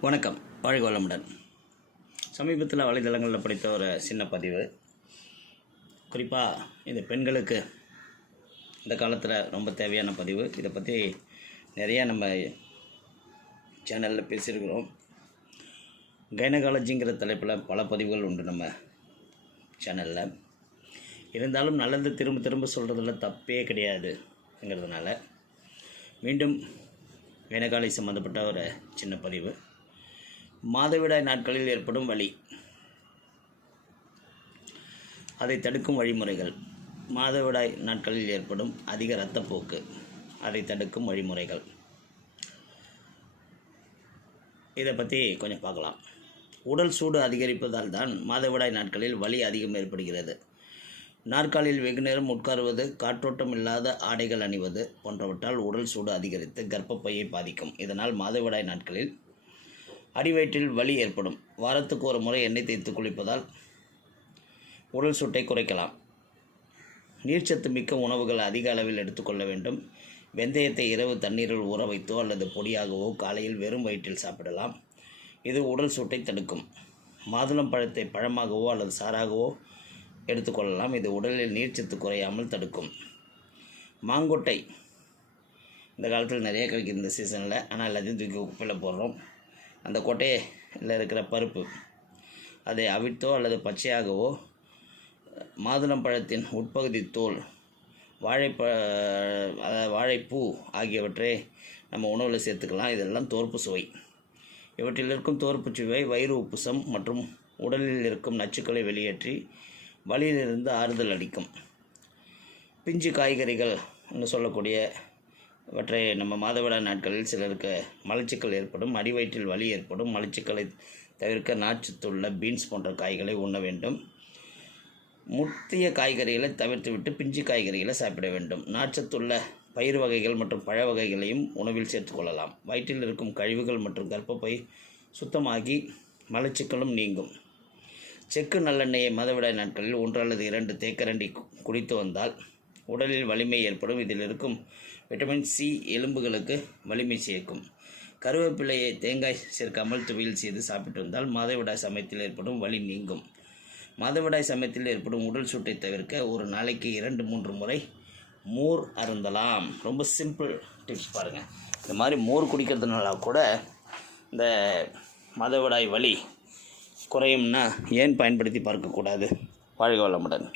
வணக்கம். வாழ்க வளமுடன். சமீபத்தில் வலைதளங்களில் படித்த ஒரு சின்ன பதிவு. குறிப்பாக இந்த பெண்களுக்கு இந்த காலத்தில் ரொம்ப தேவையான பதிவு. இதை பற்றி நிறையா நம்ம சேனலில் பேசியிருக்கிறோம். கைனகாலஜிங்கிற தலைப்பில் பல பதிவுகள் உண்டு நம்ம சேனலில். இருந்தாலும் நல்லது திரும்ப திரும்ப சொல்கிறதுல தப்பே கிடையாதுங்கிறதுனால மீண்டும் கைனகாலஜி சம்மந்தப்பட்ட ஒரு சின்ன பதிவு. மாதவிடாய் நாட்களில் ஏற்படும் வலி. அதை தடுக்கும் வழிமுறைகள். மாதவிடாய் நாட்களில் ஏற்படும் அதிக இரத்தப்போக்கு அதை தடுக்கும் வழிமுறைகள். இதை பற்றி கொஞ்சம் பார்க்கலாம். உடல் சூடு அதிகரிப்பதால் தான் மாதவிடாய் நாட்களில் வலி அதிகம் ஏற்படுகிறது. நாற்காலில் வெகு நேரம் உட்காருவது காற்றோட்டம் இல்லாத ஆடைகள் அணிவது போன்றவற்றால் உடல் சூடு அதிகரித்து கர்ப்பப்பையை பாதிக்கும். இதனால் மாதவிடாய் நாட்களில் அடிவயிற்றில் வலி ஏற்படும். வாரத்துக்கு ஒரு முறை எண்ணெய் தேய்த்து குளிப்பதால் உடல் சூட்டை குறைக்கலாம். நீர்ச்சத்து மிக்க உணவுகள் அதிக அளவில் எடுத்துக்கொள்ள வேண்டும். வெந்தயத்தை இரவு தண்ணீரில் ஊற வைத்தோ அல்லது பொடியாகவோ காலையில் வெறும் வயிற்றில் சாப்பிடலாம். இது உடல் சூட்டை தடுக்கும். மாதுளம் பழத்தை பழமாகவோ அல்லது சாறாகவோ எடுத்துக்கொள்ளலாம் இது உடலில் நீர்ச்சத்து குறையாமல் தடுக்கும். மாங்கொட்டை. இந்த காலத்தில் நிறைய கிடைக்குது இந்த சீசனில் ஆனால் எல்லாத்தையும் தூக்கி உப்பில் போடுறோம். அந்த கொட்டையில் இருக்கிற பருப்பு. அதை அவிழ்த்தோ அல்லது பச்சையாகவோ மாதுளம்பழத்தின் உட்பகுதி தோல் வாழைப்ப அதாவது வாழைப்பூ ஆகியவற்றை நம்ம உணவில் சேர்த்துக்கலாம். இதெல்லாம் தோற்பு சுவை. இவற்றில் இருக்கும் தோற்பு சுவை வயிறு உப்புசம் மற்றும் உடலில் இருக்கும் நச்சுக்களை வெளியேற்றி வலியிலிருந்து ஆறுதல் அளிக்கும். பிஞ்சு காய்கறிகள் என்று சொல்லக்கூடிய அவற்றை நம்ம மாதவிடா நாட்களில் சிலருக்கு மலச்சிக்கல் ஏற்படும் அடிவயிற்றில் வலி ஏற்படும். மலச்சிக்கலை தவிர்க்க நாச்சத்துள்ள பீன்ஸ் போன்ற காய்களை உண்ண வேண்டும். முத்திய காய்கறிகளை தவிர்த்துவிட்டு பிஞ்சு காய்கறிகளை சாப்பிட வேண்டும். நாச்சத்துள்ள பயிர் வகைகள் மற்றும் பழ வகைகளையும் உணவில் சேர்த்துக்கொள்ளலாம் வயிற்றில் இருக்கும் கழிவுகள் மற்றும் கர்ப்பப்பை சுத்தமாகி மலச்சிக்கலும் நீங்கும். செக்கு நல்லெண்ணெயை மதவிடாய் நாட்களில் ஒன்று அல்லது இரண்டு தேக்கரண்டி குடித்து வந்தால் உடலில் வலிமை ஏற்படும். இதில் இருக்கும் விட்டமின் சி எலும்புகளுக்கு வலிமை சேர்க்கும். கருவேப்பிலையை தேங்காய் சேர்க்காமல் துவையல் செய்து சாப்பிட்டு வந்தால் மாதவிடாய் சமயத்தில் ஏற்படும் வலி நீங்கும். மாதவிடாய் சமயத்தில் ஏற்படும் உடல் சூட்டை தவிர்க்க ஒரு நாளைக்கு இரண்டு மூன்று முறை மோர் அருந்தலாம். ரொம்ப சிம்பிள் டிப்ஸ் பாருங்கள் இந்த மாதிரி மோர் குடிக்கிறதுனால கூட இந்த மாதவிடாய் வலி குறையும்னா ஏன் பயன்படுத்தி பார்க்கக்கூடாது? வாழ்க வளமுடன்.